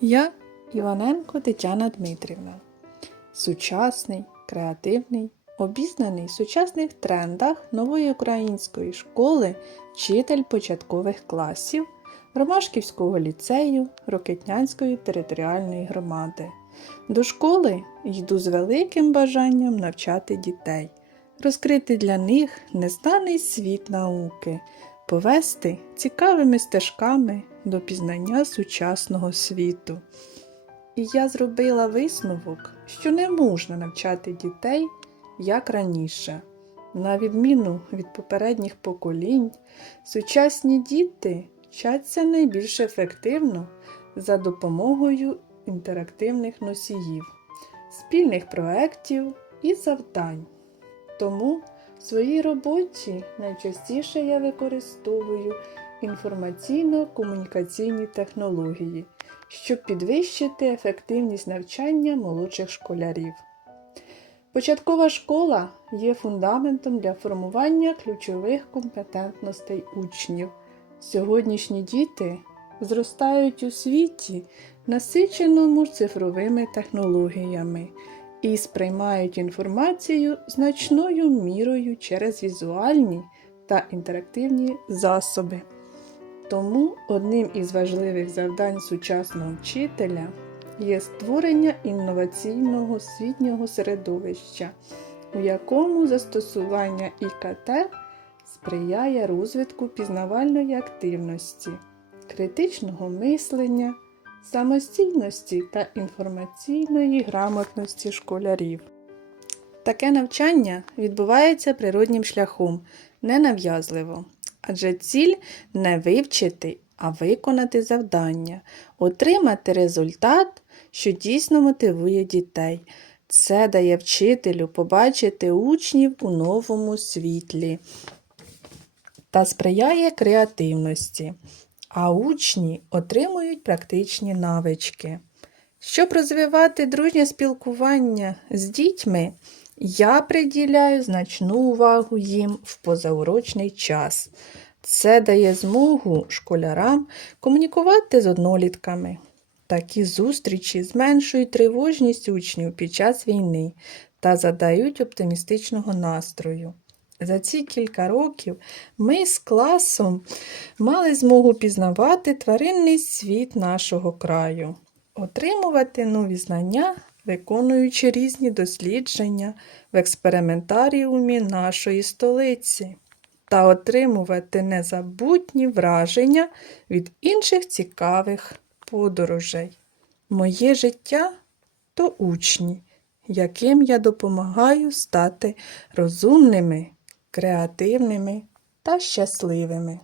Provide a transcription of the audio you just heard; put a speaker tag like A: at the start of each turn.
A: Я Іваненко Тетяна Дмитрівна. Сучасний, креативний, обізнаний в сучасних трендах нової української школи, вчитель початкових класів Ромашківського ліцею Рокетнянської територіальної громади. До школи йду з великим бажанням навчати дітей, розкрити для них незнаний світ науки, повести цікавими стежками до пізнання сучасного світу. І я зробила висновок, що не можна навчати дітей як раніше. На відміну від попередніх поколінь, сучасні діти вчаться найбільш ефективно за допомогою інтерактивних носіїв, спільних проєктів і завдань. Тому в своїй роботі найчастіше я використовую інформаційно-комунікаційні технології, щоб підвищити ефективність навчання молодших школярів. Початкова школа є фундаментом для формування ключових компетентностей учнів. Сьогоднішні діти зростають у світі, насиченому цифровими технологіями, і сприймають інформацію значною мірою через візуальні та інтерактивні засоби. Тому одним із важливих завдань сучасного вчителя є створення інноваційного освітнього середовища, у якому застосування ІКТ сприяє розвитку пізнавальної активності, критичного мислення, самостійності та інформаційної грамотності школярів. Таке навчання відбувається природнім шляхом, ненав'язливо, адже ціль не вивчити, а виконати завдання, отримати результат, що дійсно мотивує дітей. Це дає вчителю побачити учнів у новому світлі та сприяє креативності, а учні отримують практичні навички. Щоб розвивати дружнє спілкування з дітьми, я приділяю значну увагу їм в позаурочний час. Це дає змогу школярам комунікувати з однолітками. Такі зустрічі зменшують тривожність учнів під час війни та задають оптимістичного настрою. За ці кілька років ми з класом мали змогу пізнавати тваринний світ нашого краю, отримувати нові знання, виконуючи різні дослідження в експериментаріумі нашої столиці, та отримувати незабутні враження від інших цікавих подорожей. Моє життя то учні, яким я допомагаю стати розумними, креативними та щасливими.